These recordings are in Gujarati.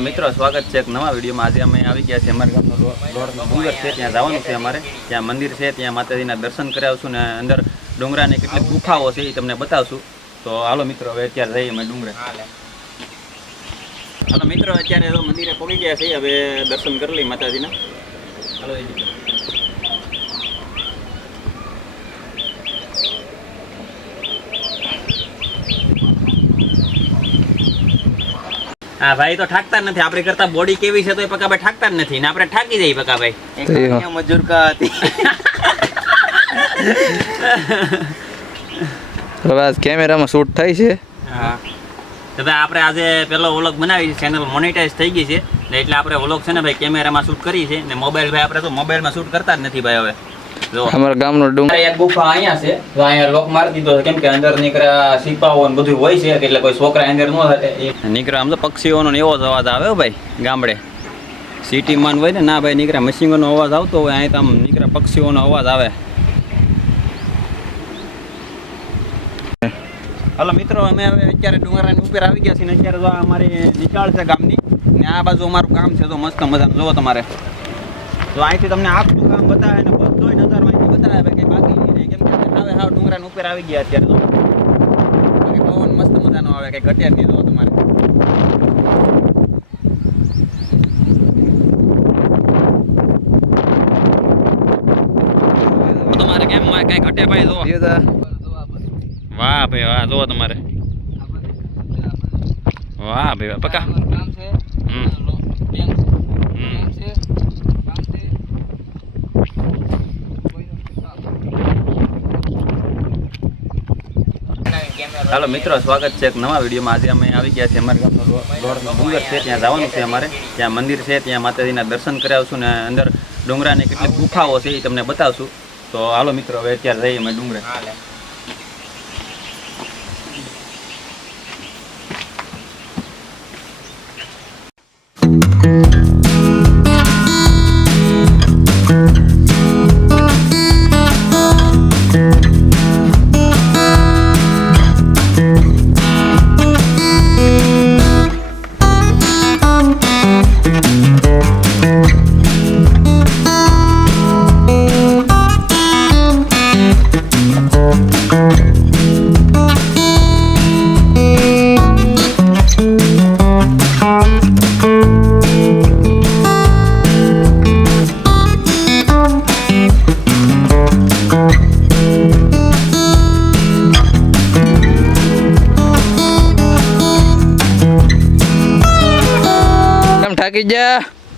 મિત્રો, સ્વાગત છે એક નવા વિડીયોમાં. આજે અમે આવી ગયા છે અમારા ગામનો ડુંગર છે, ત્યાં જવાનું છે અમારે. ત્યાં મંદિર છે, ત્યાં માતાજીના દર્શન કરાવશું ને અંદર ડુંગરાની કેટલીક ગુફાઓ છે એ તમને બતાવશું. તો હાલો મિત્રો, હવે અત્યારે જઈએ અમે ડુંગરે. હાલો મિત્રો, અત્યારે મંદિરે પહોંચી ગયા છે હવે દર્શન કરી લઈ માતાજીના. હાલો હા ભાઈ તો ઠાકતા નથી. આપણે કરતા બોડી કેવી છે તો એ પકાભાઈ ઠાકતા જ નથી. ને આપણે ઠાકી જઈએ પકાભાઈ. મજૂર કા હતી. હવે કેમેરામાં શૂટ થાય છે. હા. તો ભાઈ આપણે આજે પેલો વ્લોગ બનાવી છે. ચેનલ મોનેટાઈઝ થઈ ગઈ છે. એટલે આપણે વ્લોગ છે ને ભાઈ કેમેરામાં શૂટ કરી છે. ને મોબાઈલ ભાઈ આપણે તો મોબાઈલમાં શૂટ કરતા જ નથી ભાઈ હવે. અમારા ગામનો ડુંગર. એક ગુફા અહીંયા છે તો અહીંયા લોક મારી દીધો છે. કેમ કે અંદર નીકળ્યા સિપાઓ ને બધું હોય છે એટલે કોઈ છોકરા અંદર ન થાય નીકળ્યા આમ તો પક્ષીઓનો ને એવો જ અવાજ આવે ભાઈ ગામડે. સિટીમાં હોય ને ના ભાઈ નીકળ્યા મશીનનો અવાજ આવતો હોય અહીં તો આમ નીકળ્યા પક્ષીઓનો અવાજ આવે. હલો મિત્રો અમે હવે અત્યારે ડુંગરાની ઉપર આવી ગયા છીએ ને અત્યારે જો અમારી નિશાળ છે ગામની. ને આ બાજુ અમારું ગામ છે તો મસ્ત મજા જોવો તમારે. તો અહીંથી તમને આખું ગામ બતાવે ને નજારો ભાઈ કંઈ બાકી નહીં રહે. કેમ કે હાવે હાવ ડુંગરાની ઉપર આવી ગયા અત્યારે તો. બાકી પવન મસ્ત મજાનો આવે કંઈ ઘટ્યા નહીં તો તમારે. તમારે કેમ કઈ ઘટે ભાઈ જો વાહ ભાઈ વાહ જો તમારે. વાહ ભાઈ વાહ પકા હમ. હમ. હાલો મિત્રો, સ્વાગત છે એક નવા વિડીયોમાં. આજે અમે આવી ગયા છે અમારા ડુંગર છે, ત્યાં જવાનું છે અમારે. ત્યાં મંદિર છે, ત્યાં માતાજીના દર્શન કરાવશું ને અંદર ડુંગરાની કેટલીક ગુફાઓ છે એ તમને બતાવશું. તો હાલો મિત્રો, હવે અત્યારે જઈએ અમે ડુંગરે.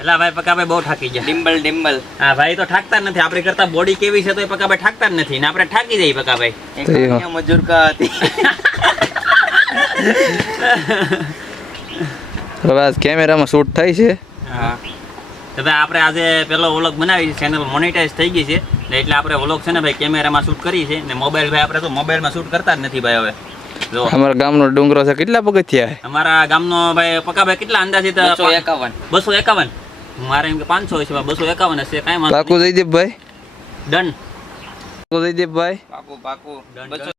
એટલે ભાઈ પકાભાઈ બહુ થાકી જાય ડિમ્બલ ડિમ્બલ. હા ભાઈ તો ઠાકતા નથી. આપણે કરતા બોડી કેવી છે તો એ પકાભાઈ ઠાકતા જ નથી. ને આપણે ઠાકી જઈએ પકાભાઈ. તો મજૂર કા હતી. પ્રભાસ કેમેરામાં શૂટ થાય છે. હા. તો ભાઈ આપણે આજે પેલો વ્લોગ બનાવી છે. ચેનલ મોનિટાઈઝ થઈ ગઈ છે. એટલે આપણે વ્લોગ છે ને ભાઈ કેમેરામાં શૂટ કરી છે. ને મોબાઈલ ભાઈ આપણે તો મોબાઈલમાં શૂટ કરતા જ નથી ભાઈ હવે. જો. અમારા ગામનો ડુંગરો છે. કેટલા પગથિયા અમારા ગામનો ભાઈ પકા ભાઈ કેટલા અંદાજિત એકાવન. બસો એકાવન? મારે એમ કે પાંચસો છે બસો એકાવન હશે કાંઈ વાંધો પાકુ જયદીપભાઈ ડન. પાકુ જયદીપભાઈ પાકું પાકું. Done,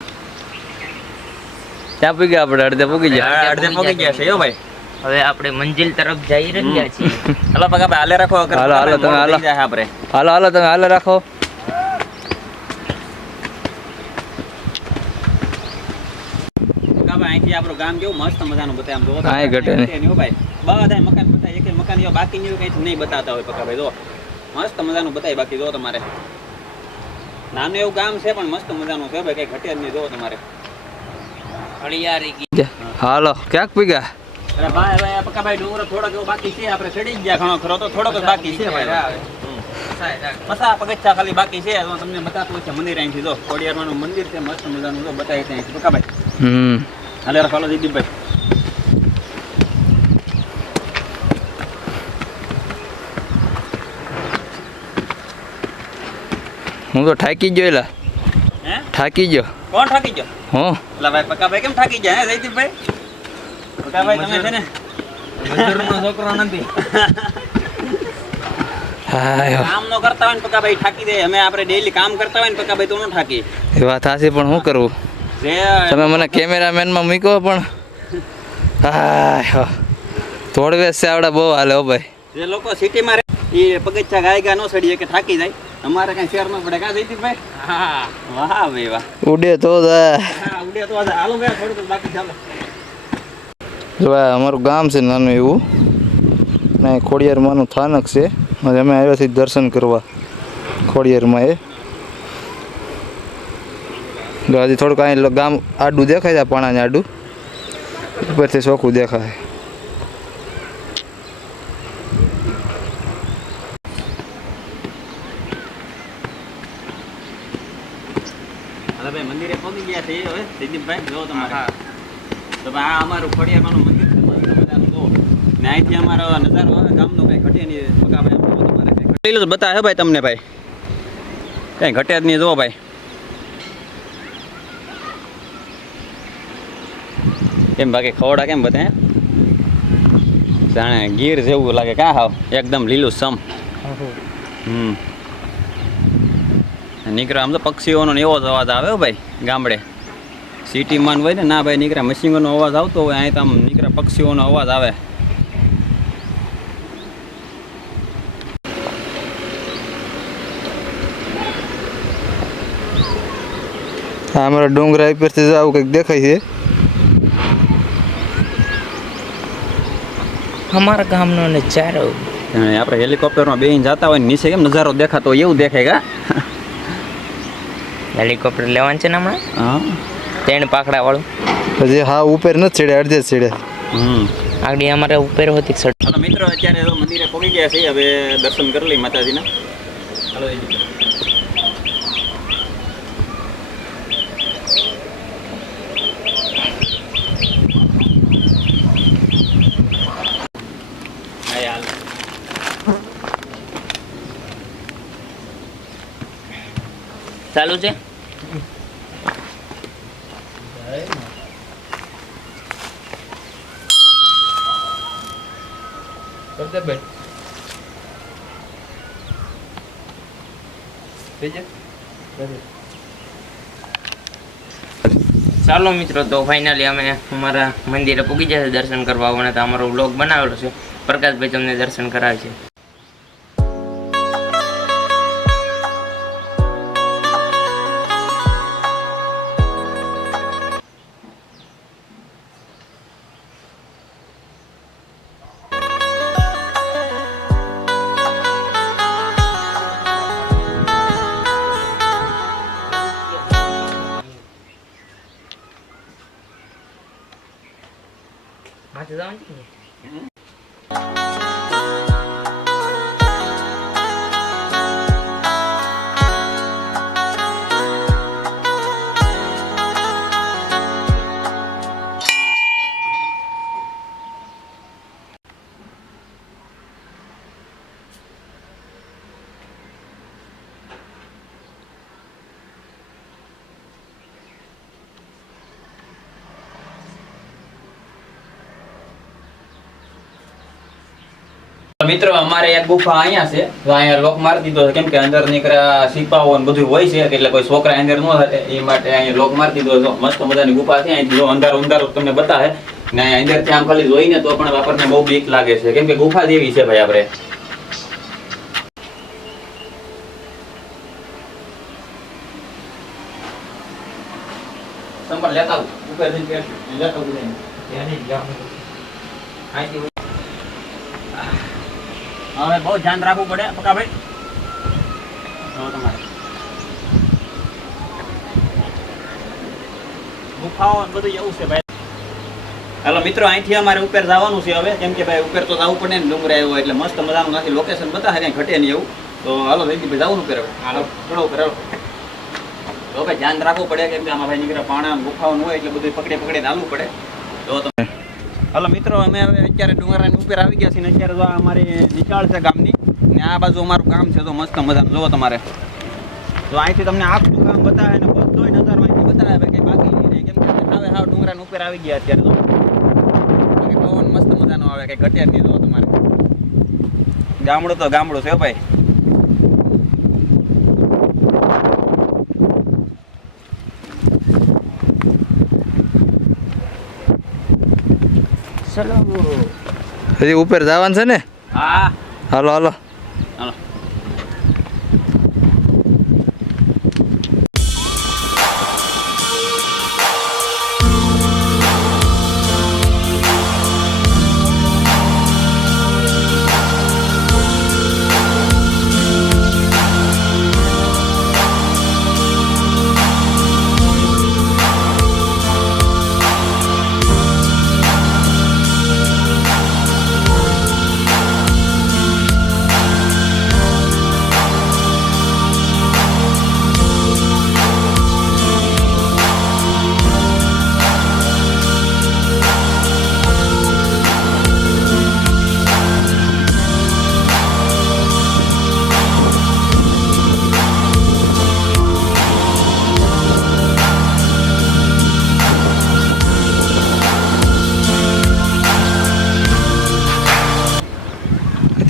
ત્યાં પૂગી ગયા આપણે અડધે પૂગી ગયા. અડધે પૂગી ગયા છે ભાઈ. હવે આપણે મંજિલ તરફ જઈ રહ્યા છીએ. હાલો પકાભાઈ હાલે રાખો હાલો, હાલો, તમે હાલો. આપણે. હાલો હાલો તમે હાલે રાખો. અહીંથી આપણું ગામ કેવું મસ્ત મજાનું બતાવે આમ જોવો ઘટે. નહીં. ભાઈ. બધા મકાન બતાય એક મકાન એવા બાકી નહીં કંઈ નહીં બતાવતા હોય પકાભાઈ જો મસ્ત મજાનું બતાય બાકી જો તમારે. નાનું એવું ગામ છે પણ મસ્ત મજાનું છે ભાઈ કઈ ઘટે નહીં જો તમારે. હાલો ક્યાંક પૂગ્યા અરે ભાઈ ભાઈ આ પકાભાઈ ડુંગરો થોડોક એવો બાકી છે આપણે ચડી જ ગયા ઘણો ખરો તો થોડોક જ બાકી છે ભાઈ. મસા પગથિયા ખાલી બાકી છે તો તમને બતાતું હોય છે મંદિર અહીંથી જો કોડિયારમાંનું મંદિર છે મસ્ત મજાનું જો બતાવી ત્યાં પકાભાઈ હમ. હાલે રાખો જયદીપભાઈ. હું તો થાકી ગયો એલા. હે? થાકી ગયો. કોણ થાકી ગયો? હું. એલા ભાઈ પકાભાઈ કેમ થાકી ગયા હે જયદીપભાઈ? પકાભાઈ તમે છે ને? મજૂરનો છોકરો નથી. કામ નો કરતા હોય ને પકાભાઈ થાકી દે અમે આપણે ડેઈલી કામ કરતા હોય ને પકાભાઈ તો ન થાકી. એ વાત હાસી પણ શું કરવું? તમે મને કેમેરામેનમાં મૂક્યો પણ? હા હો. થોડવેસ છે આવડે બહુ હાલે હો ભાઈ. જે લોકો સિટીમાં રહે એ પગથિયા ગાય ગા ન સડીએ કે થાકી જાય. અમારે કઈ શેર ન પડે. કા જયદીપભાઈ? હા. વાહ ભાઈ વાહ. ઉડે તો જ. હા ઉડે તો આજે હાલો ભાઈ થોડું બાકી ચાલો. જો અમારું ગામ છે નાનું એવું. ને ખોડિયારમાંનું થાનક છે. અને અમે આવ્યા છીએ દર્શન કરવા ખોડિયારમાં એ. હજી થોડુંક અહીં ગામ આડું દેખાય છે પાણાને આડું. ઉપરથી ચોખ્ખું દેખાય હવે ભાઈ મંદિરે પહોંચી ગયા છે હવે જયદીપભાઈ જો તમારે તો આ અમારું ખોડિયારમાંનું મંદિર છે અહીંથી અમારો નજારો આવે ગામનો કઈ ઘટે નહીં બકા ભાઈ તમારે કઈ ઘટેલું જ બતાવે ભાઈ તમને ભાઈ. કઈ ઘટે જ નહીં જુઓ ભાઈ. કેમ બાકી ખવડા કેમ બધા જાણે ગીર જેવું લાગે કા હાવ એકદમ લીલું સમ. હમ. નીકળો આમ તો પક્ષીઓનો ને એવો જ અવાજ આવે ભાઈ ગામડે. સિટીમાં હોય ને ના ભાઈ નીકળ્યા. મશીનોનો અવાજ આવતો હોય અહીં તો આમ નીકળ્યા પક્ષીઓનો અવાજ આવે. અમારા ડુંગરા ઉપરથી જો આવું કંઈક દેખાય છે. અમારા ગામનો નજારો આપણે હેલિકોપ્ટરમાં બેહીને જતા હોય નીચે કેમ નજારો દેખાતો એવું દેખાય કા? હેલિકોપ્ટર લેવાનું છે ને હમણાં? હા. ત્રણ પાકડા વાળું હજી હા ઉપર નથી ચડ્યા અડધે જ ચડ્યા. હમ. આગળ અમારે ઉપર હોતી મિત્રો અત્યારે તો મંદિરે પહોંચી ગયા છે હવે દર્શન કરી લઈ માતાજીના. ચાલુ જયદીપ. ચાલુ મિત્રો, તો ફાઇનલી અમે અમારા મંદિરે પૂગી જશે દર્શન કરવા તો અમારો વ્લોગ બનાવેલો છે. પ્રકાશભાઈ તમને દર્શન કરાવે છે. મિત્રો, અમારે એક ગુફા અહીંયા છે. અહીંયા લોક મારી દીધો છે. કેમ કે અંદર નીકળ્યા સિપાઓ ને બધું હોય છે. એટલે કોઈ છોકરા અંદર ન થાય એ માટે અહીંયા લોક મારી દીધો છે. મસ્ત મજાની ગુફા છે. અહીંથી જો અંધારો અંધારો તમને બતાવે. ને અંદરથી આમ ખાલી જોઈને તો પણ આપણને બહુ બીક લાગે છે. કેમ કે ગુફા જેવી છે ભાઈ આપણે. સંભાળ લેતા લેતા હવે બહુ ધ્યાન રાખવું પડે પકાભાઈ જો તમારે. ગુફાઓ બધું એવું છે ભાઈ. હાલો મિત્રો, અહીંથી અમારે ઉપર જવાનું છે હવે. કેમ કે ભાઈ ઉપર તો જવું પડે ને, ડુંગરા આવ્યો એટલે મસ્ત મજાનું નથી લોકેશન બતા કઈ ઘટે નહીં એવું. તો હાલો ભાઈ જવાનું ઉપર હવે. હાલો ચડો ઉપર તો ભાઈ ધ્યાન રાખવું પડે, કેમ કે આમાં ભાઈ નીકળે પાણા ને ગુફાઓ હોય એટલે બધું પકડે પકડીને હાલવું પડે. હાલો મિત્રો, અમે હવે અત્યારે ડુંગરાની ઉપર આવી ગયા છીએ અત્યારે તો અમારી નિશાળ છે ગામની ને આ બાજુ અમારું કામ છે તો મસ્ત મજાનું. જુઓ તમારે. તો અહીંથી તમને આખું કામ બતાવે ને બધો નજારો અહીંથી બતાવે કંઈ બાકી નહીં કેમ કે હવે હાવે ડુંગરાની ઉપર આવી ગયા અત્યારે બાકી પવન મસ્ત મજાનો આવે, કંઈ ઘટે જ નહીં જુઓ તમારે. ગામડું તો ગામડું છે ભાઈ. હજી ઉપર જવાનું છે ને? હા. હાલો હાલો હાલો.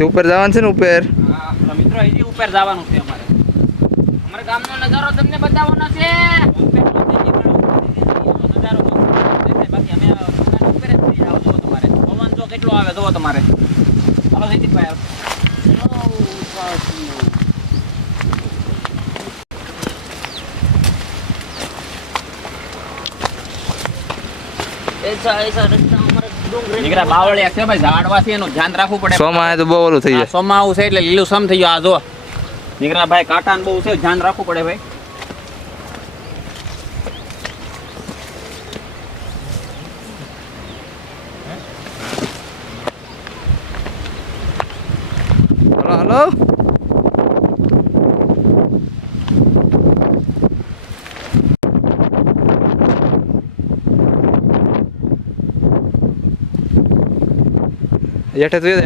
હજી ઉપર જવાનું છે ને ઉપર? મિત્રો, અહીંથી ઉપર જવાનું છે અમારે. અમારા ગામનો નજારો તમને બતાવવાનો છે. થઈ. બાકી અમે ઉપર જ. આવો, જુઓ તમારે. પવન જો કેટલો આવે, જુઓ તમારે. ચાલો જયદીપભાઈ એસા એસા અમારા બાવળિયા છે ભાઈ ઝાડવાથી એનું ધ્યાન રાખવું પડે. સોમાં તો બહુ ઓલું થઈ જાય. સોમાં આવું છે એટલે લીલું સમ થઈ ગયું. આ જો નીકળા ભાઈ કાંટા બહુ છે ધ્યાન રાખવું પડે ભાઈ. હાલો હાલો હેઠે તો હેઠે આમ લીલો સમજ બતાવ્યો તમને જો આ સુધી બતાવી ના જોઈએ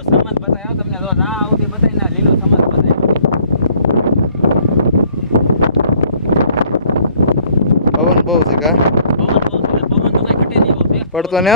સમજ બતાવ્યો પવન બહુ છે કા પડતો ને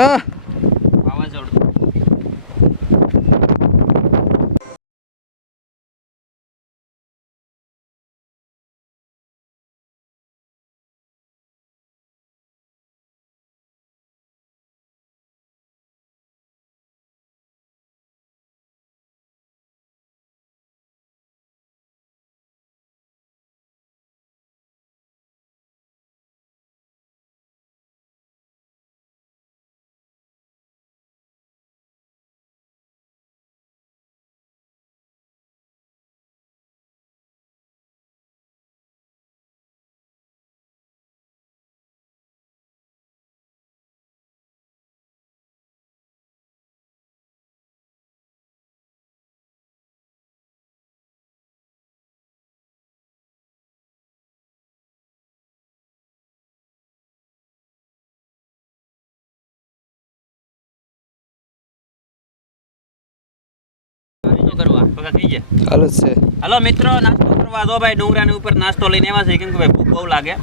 કરવા? પગા થઈ ગયા? હાલો છે. હાલો મિત્રો નાસ્તો કરવા દો ભાઈ ડુંગરાની ઉપર નાસ્તો લઈને આવ્યા છે. કેમ કે ભાઈ ભૂખ બહુ લાગે.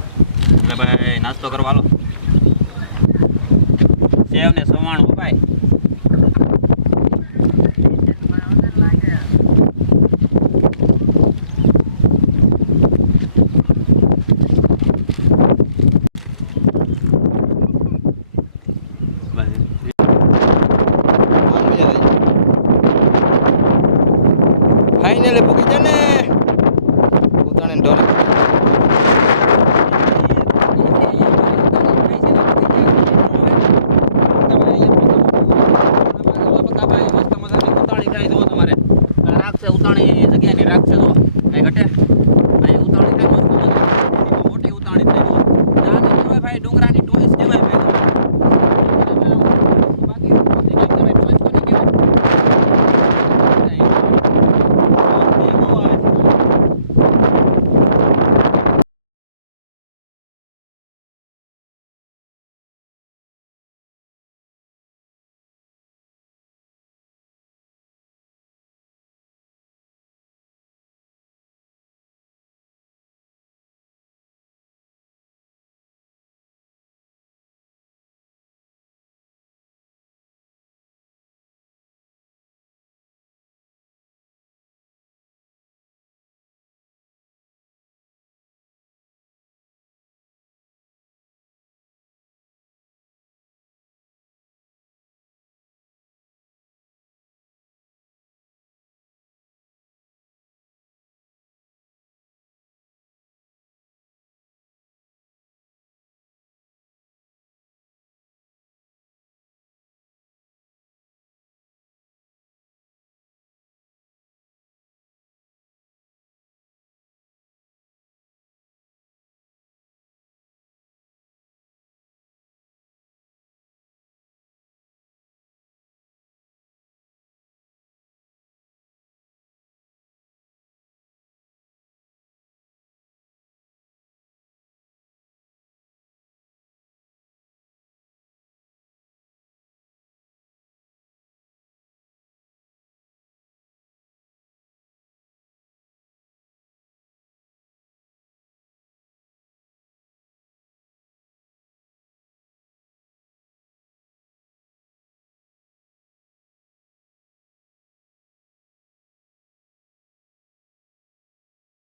એટલે ભાઈ નાસ્તો કરવા હાલો. સેવ ને સવાણું ભાઈ ફાઇનલી પૂકી છે ને ઉતાણે ઢોરે ઉતાણી જગ્યાની રાખશે તો કઈ ઘટે.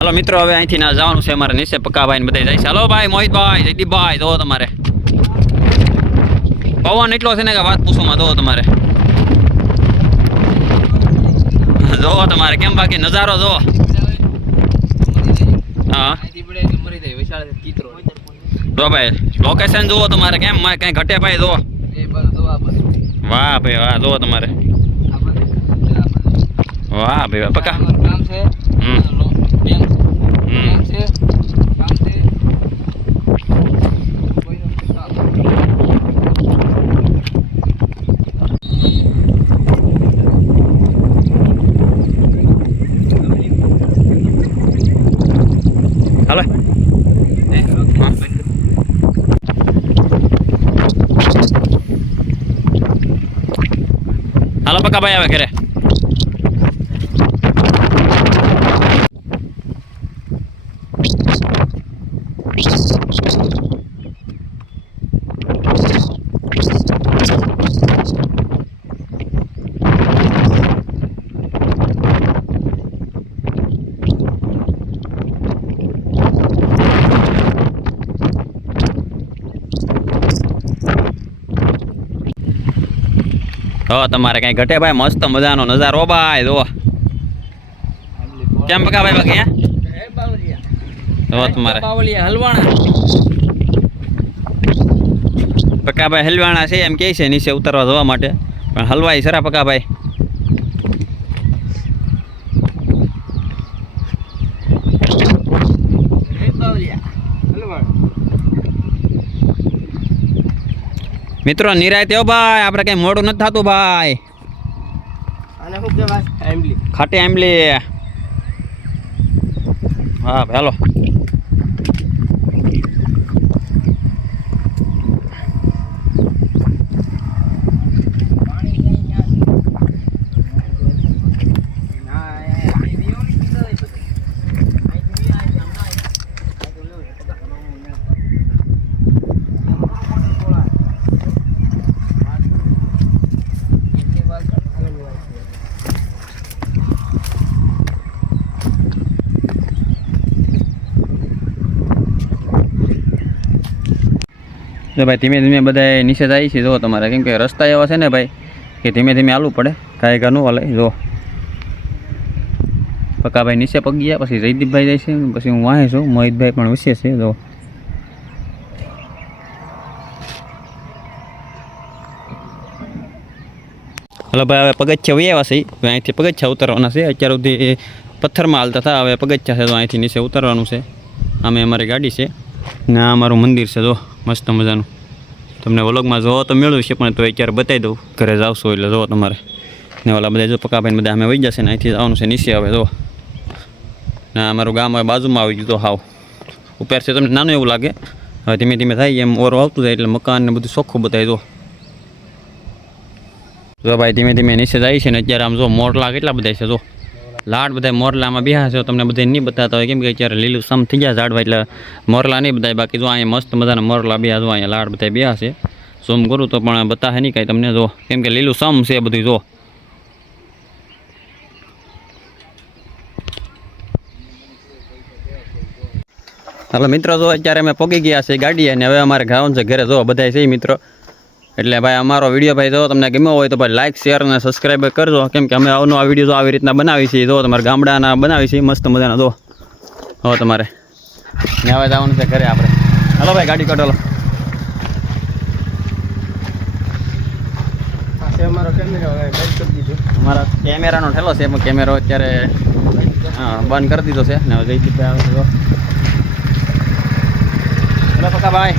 હાલો મિત્રો, હવે અહીંથી ના જવાનું છે અમારે નીચે પક્કાભાઈ ને બધા જાય છે. હાલો ભાઈ, મોહિતભાઈ, જયદીપભાઈ જો તમારે. પવન એટલો છે ને કે વાત પૂછોમાં જો તમારે. જો તમારે, કેમ બાકી? નજારો જો જો ભાઈ લોકેશન જુઓ તમારે કેમ? કઈ ઘટે ભાઈ જો વાહ ભાઈ, વાહ, જુઓ તમારે. વાહ ભાઈ, વાહ, પક્કા. હમ. હાલો પક્કા ભાઈ હો તમારે કઈ ઘટે ભાઈ, મસ્ત મજાનો નજારો ભાઈ જો કેમ પકા ભાઈ બાકી, હો? તમારે. પકાભાઈ હલવાણા છે, એમ કે છે, નીચે ઉતરવા જવા માટે. પણ હલવાય સરા પકાભાઈ મિત્રો નિરાય તેઓ ભાઈ. આપણે કઈ મોડું નથી થતું ભાઈ. ખાટી આંબલી હા હાલો. તો ભાઈ ધીમે ધીમે બધા નીચે જાય છે, જો તમારે કેમ કે રસ્તા એવા છે ને ભાઈ, કે ધીમે ધીમે હાલવું પડે. કાંઈ ઘા ન હાલે, જો. પક્કાભાઈ નીચે પગ ગયા, પછી જયદીપભાઈ જાય છે, પછી હું વાહે છું, મોહિતભાઈ પણ વિશે છે, જો. હલો ભાઈ, હવે પગથિયા આવ્યા છે અહીંથી પગથિયા ઉતરવાના છે. અત્યાર સુધી પથ્થરમાં હાલતા હતા, હવે પગથિયા છે, તો અહીંથી નીચે ઉતરવાનું છે. આમે અમારી ગાડી છે, ને આ અમારું મંદિર છે, જો. મસ્ત મજાનું. તમને વ્લોગમાં જોવો તો મેળવ્યું છે, પણ તો અત્યારે બતાવી દઉં. ઘરે જાવશો એટલે જોવો તમારે. ને ઓલા બધા જો પકાભાઈને બધા અમે વહી જશે ને અહીંથી જવાનું છે, નીચે હવે જો ના અમારું ગામ હવે બાજુમાં આવી ગયું તો હાવ. ઉપરથી તમને નાનું એવું લાગે. હવે ધીમે ધીમે થાય એમ ઓરો આવતું જાય એટલે મકાન ને બધું ચોખ્ખું બતાવી દો. જો ભાઈ ધીમે ધીમે નીચે જાય છે ને અત્યારે આમ જો મોરલા કેટલા બધા છે, જો. લાડ બધા મોરલામાં બિહા છો. તમને બધા નહીં બતાતા હોય. કેમ કે અત્યારે લીલું સમ થઈ ગયા ઝાડવા, એટલે મોરલા નહીં બધા બાકી જો અહીંયા મસ્ત મજાના મોરલા બિહા જો અહીંયા લાડ બધા બિહા છે. ઝૂમ કરું તો પણ બતાવે નહીં કાંઈ તમને, જો. કેમ કે લીલું સમ છે બધું, જો. હાલો મિત્રો, જો અત્યારે અમે પગી ગયા છે ગાડી અને હવે અમારે ગાઉન છે ઘરે. જો બધા છે મિત્રો. એટલે ભાઈ અમારો વીડિયો ભાઈ જો તમને ગમ્યો હોય તો ભાઈ લાઇક શેર અને સબસ્ક્રાઈબ કરજો. કેમ કે અમે આવનો આ વીડિયો જો આવી રીતના બનાવી છીએ. જો તમારે ગામડાના બનાવી છીએ મસ્ત મજાના જો. હો તમારે. ને હવે જવાનું છે ઘરે આપણે. હલો ભાઈ ગાડી કાઢો અમારા કેમેરાનો ઠેલો છે કેમેરો અત્યારે હા બંધ કરી દીધો છે. ને હવે જઈ આવે છે પક્કા ભાઈ.